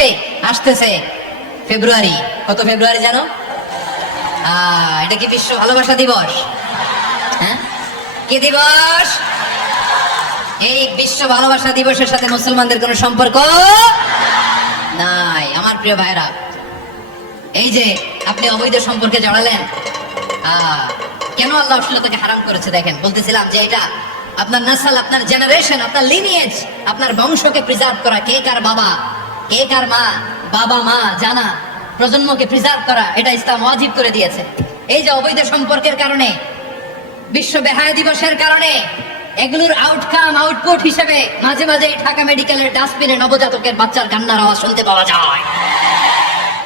যে আসতেছে ফেব্রুয়ারি, কত ফেব্রুয়ারি জানো? এটা কি বিশ্ব ভালোবাসা দিবস? হ্যাঁ, কি দিবস? এই বিশ্ব ভালোবাসা দিবসের সাথে মুসলমানদের কোনো সম্পর্ক নাই। আমার প্রিয় ভাইরা, এই যে আপনি অবৈধ সম্পর্কে জড়ালেন, কেন আল্লাহ অশ্লীলতাকে হারাম করেছে দেখেন। বলতেছিলাম যে এটা আপনার নাসাল, আপনার জেনারেশন, আপনার লিনিয়েজ, আপনার বংশকে প্রিজার্ভ করা, কে কার বাবা, কে কার মা, বাবা মা জানা, প্রজন্মকে প্রিজার্ভ করা, এটা ইসলাম ওয়াজিব করে দিয়েছে। এই যে অবৈধ সম্পর্কের কারণে, বিশ্ব বেহায়া দিবসের কারণে, এগুলোর আউটকাম, আউটপুট হিসেবে মাঝে মাঝে ঢাকা মেডিকেলের ডাস্টবিনে নবজাতকের বাচ্চার কান্নার আওয়াজ শুনতে পাওয়া যায়।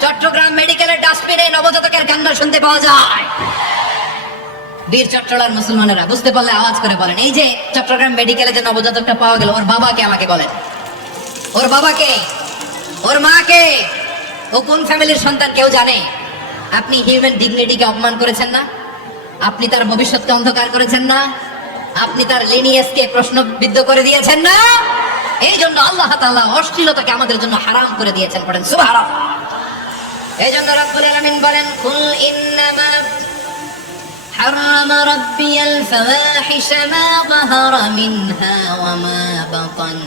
চট্টগ্রাম মেডিকেলের ডাস্টবিনে নবজাতকের কান্না শুনতে পাওয়া যায়। বীর চট্টলার মুসলমানেরা বুঝতে পারলে আওয়াজ করে বলেন, এই যে চট্টগ্রাম মেডিকেলে যে নবজাতকটা পাওয়া গেল, ওর বাবাকে আমাকে বলেন, ওর বাবাকে, ওর মাকে, ও কোন ফ্যামিলির সন্তান কেউ জানে? আপনি হিউম্যান ডিগনিটিকে অপমান করেছেন না? আপনি তার ভবিষ্যৎকে অন্ধকার করেছেন না? আপনি তার লিনিয়েজকে প্রশ্নবিদ্ধ করে দিয়েছেন না? এই জন্য আল্লাহ তাআলা অশ্লীলতাকে আমাদের জন্য হারাম করে দিয়েছেন। পড়েন সুবহানাল্লাহ। এই জন্য রাব্বুল আলামিন বলেন, কুল ইন্নামা হারামা রাব্বিয়াল ফাওয়াহিশা মা যাহারা মিনহা ওয়া মা বাতান।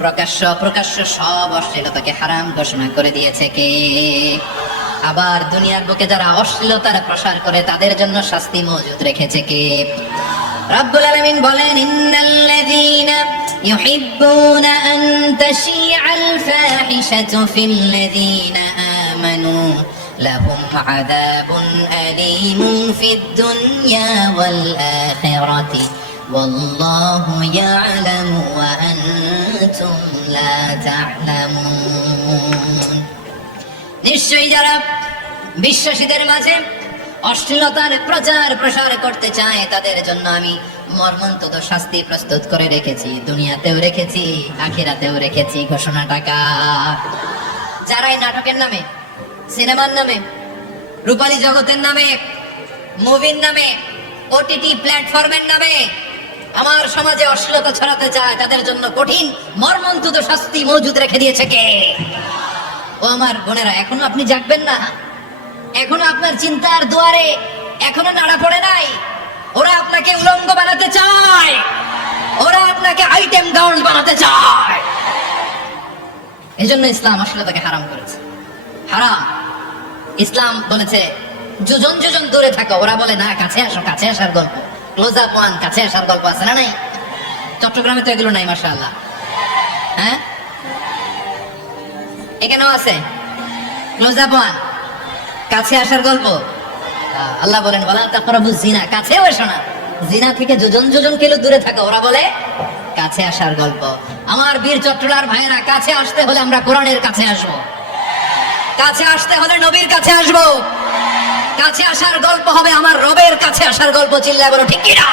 প্রকাশ্য প্রকাশ্য সব অশ্লীলতাকে হারাম ঘোষণা করে দিয়েছে কে? আবার দুনিয়ার বুকে যারা অশ্লীলতার প্রসার করে তাদের জন্য শাস্তি মজুদ রেখেছে কে? রাব্বুল আলামিন বলেন, ইন্নাল্লাযীনা ইউহিব্বুনা আন তাশিআল ফাহিশাতু ফিল্লাযীনা আমানু লাহুম আযাবুন আলীমুন ফিদ দুনিয়া ওয়াল আখিরাতি ওয়াল্লাহু ইয়া'লামু ওয়া আনতুম লা তা'লামুন। নিশ্চয়ই যারা বিশ্বাসীদের মাঝে অশ্লীলতার প্রচার প্রসার করতে চায় তাদের জন্য আমি মর্মন্তুদ শাস্তি প্রস্তুত করে রেখেছি, দুনিয়াতেও রেখেছি, আখিরাতেও রেখেছি। ঘোষণাটা যারা এই নাটকের নামে, সিনেমার নামে, রূপালী জগতের নামে, মুভির নামে, ওটিটি প্ল্যাটফর্মের নামে আমার সমাজে অশ্লীলতা ছড়াতে চায় তাদের জন্য কঠিন মর্মন্তুদ শাস্তি মজুদ রেখে দিয়েছে কে? ও আমার বোনেরা, এখনো আপনি জাগবেন না? এখনো আপনার চিন্তার দুয়ারে এখনো নাড়া পড়ে নাই? ওরা আপনাকে উলঙ্গ বানাতে চায়, ওরা আপনাকে আইটেম গার্ল বানাতে চায়। এজন্য ইসলাম অশ্লীলতাকে হারাম করেছে। হারাম। ইসলাম বলেছে যোজন যোজন দূরে থাকো, ওরা বলে না কাছে আসো, কাছে আসার গল্প, ক্লোজ আপ ওয়ান, কাছে আসার গল্প আছে না? নাই? চট্টগ্রামে তো এগুলো নাই মাশাআল্লাহ। হ্যাঁ, এখানেও আছে ক্লোজ আপ ওয়ান, কাছে আসার গল্প। আল্লাহ বলেন, ওয়ালা তাকরাবুজ জিনা, কাছেও এসো না, জিনা থেকে যোজন যোজন কিলো দূরে থাকো, ওরা বলে কাছে আসার গল্প। আমার বীর চট্টলার ভাইয়েরা, কাছে আসতে হলে আমরা কোরআনের কাছে আসবো, কাছে আসতে হলে নবীর কাছে আসবো, কাছে আসার গল্প হবে আমার রবের কাছে আসার গল্প। চিল্লায় বলো ঠিক কিনা?